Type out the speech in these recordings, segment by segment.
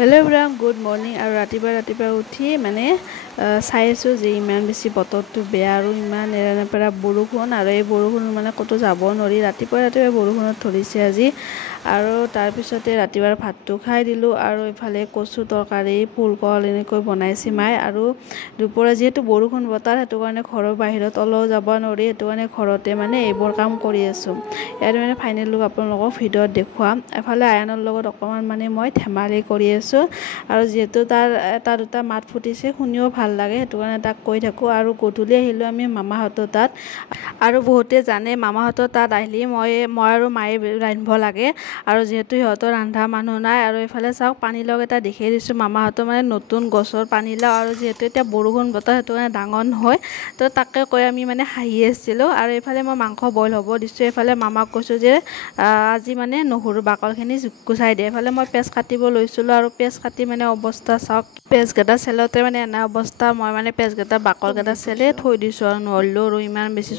Hello everyone good morning और रातिपुवा उठी माने चाइছো जे इमान बेसी बतरটো বেয়া আৰু ইমান নেৰানেপেৰা বৰষুণ আৰু এই বৰষুণ মানে কতো যাব নোৱাৰি ৰাতিপুৱা বৰষুণত ধৰিছে আজি আৰু তাৰ পিছতে ৰাতিপুৱাৰ ভাতটো খাই দিলো আৰু ইফালে কচু তৰকাৰী ফুলকল এনেকৈ বনাইছি মাই আৰু দুপৰীয়া যেহেতু বৰষুণ বতাৰ হেতু কাৰণে ঘৰৰ বাহিৰত ওলাও যাব নোৱাৰি হেতু কাৰণে ঘৰতে মানে এইবোৰ কাম কৰি আছো ইয়াৰ মানে ফাইনেল লুক আপোনালোকক ভিডিঅ'ত দেখুৱাম এফালে আয়নৰ লগত অকমান মানে মই ধেমালি কৰি আছো আৰু যেহেতু তাৰ এটা দুটা মাত ফুটিছে শুনিও ভাল লাগে হেতু কাৰণে তাক কৈ থাকো আৰু গধূলি আহিলো আমি মামাহঁতৰ তাত আৰু বহুতে জানে মামাহঁতৰ তাত আহিলি মই আৰু মায়ে ৰান্ধিব লাগে আৰু যেহেতু সিহঁতৰ ৰান্ধা মানুহ নাই আৰু ইফালে চাওক পানীলাও এটা দেখাই দিছো মামাহঁতৰ মানে নতুন গছৰ পানীলাও আৰু যেহেতু এটা বৰষুণ বতৰ হেতু কাৰণে ডাঙৰ নহয় তো তাকে কৈ আমি মানে হাঁহি আছিলো আৰু ইফালে মই মাংস বইল হ'ব দিছো ইফালে মামাক কৈছো যে আজি মানে নহৰু বাকলখিনি গুচাই দিয়ে ইফালে মই পেজ কাটিব লৈছিলো আৰু পেজ কাটি মানে অৱস্থা চাওক পেজ গেটা চেলতে মানে এনা অৱস্থা মই মানে পেজ গেটা বাকল গেটা চেলে থৈ দিছো আৰু নহ'লেও আৰু ইমান বেছি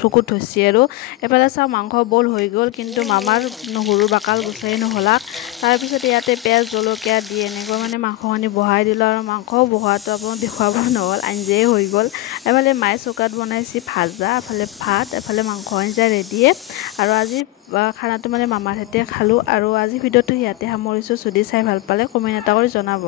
চকুত হৈছে আৰু এফালে চাও মাংস বইল হৈ গ'ল কিন্তু মামাৰ নহৰু বাকল গুচাই নহলাক তাৰ পিছত ইয়াতে পেজ জলকীয়া দি এনেকৈ মানে মাংসখিনি বহাই দিলো আৰু মাংস বহাটো আপোনাক দেখুৱাব নহল আঞ্জাই হৈ গ'ল এফালে মায়ে চকাত বনাইছি ভাজা এফালে ভাত এফালে মাংস আঞ্জা ৰেডিয়ে আৰু আজি খানাটো মানে মামাৰ হাতে খালো আৰু আজি ভিডিঅ'টো ইয়াতে সামৰিছো যদি চাই ভাল পালে কমেন্ট এটা কৰি জনাব।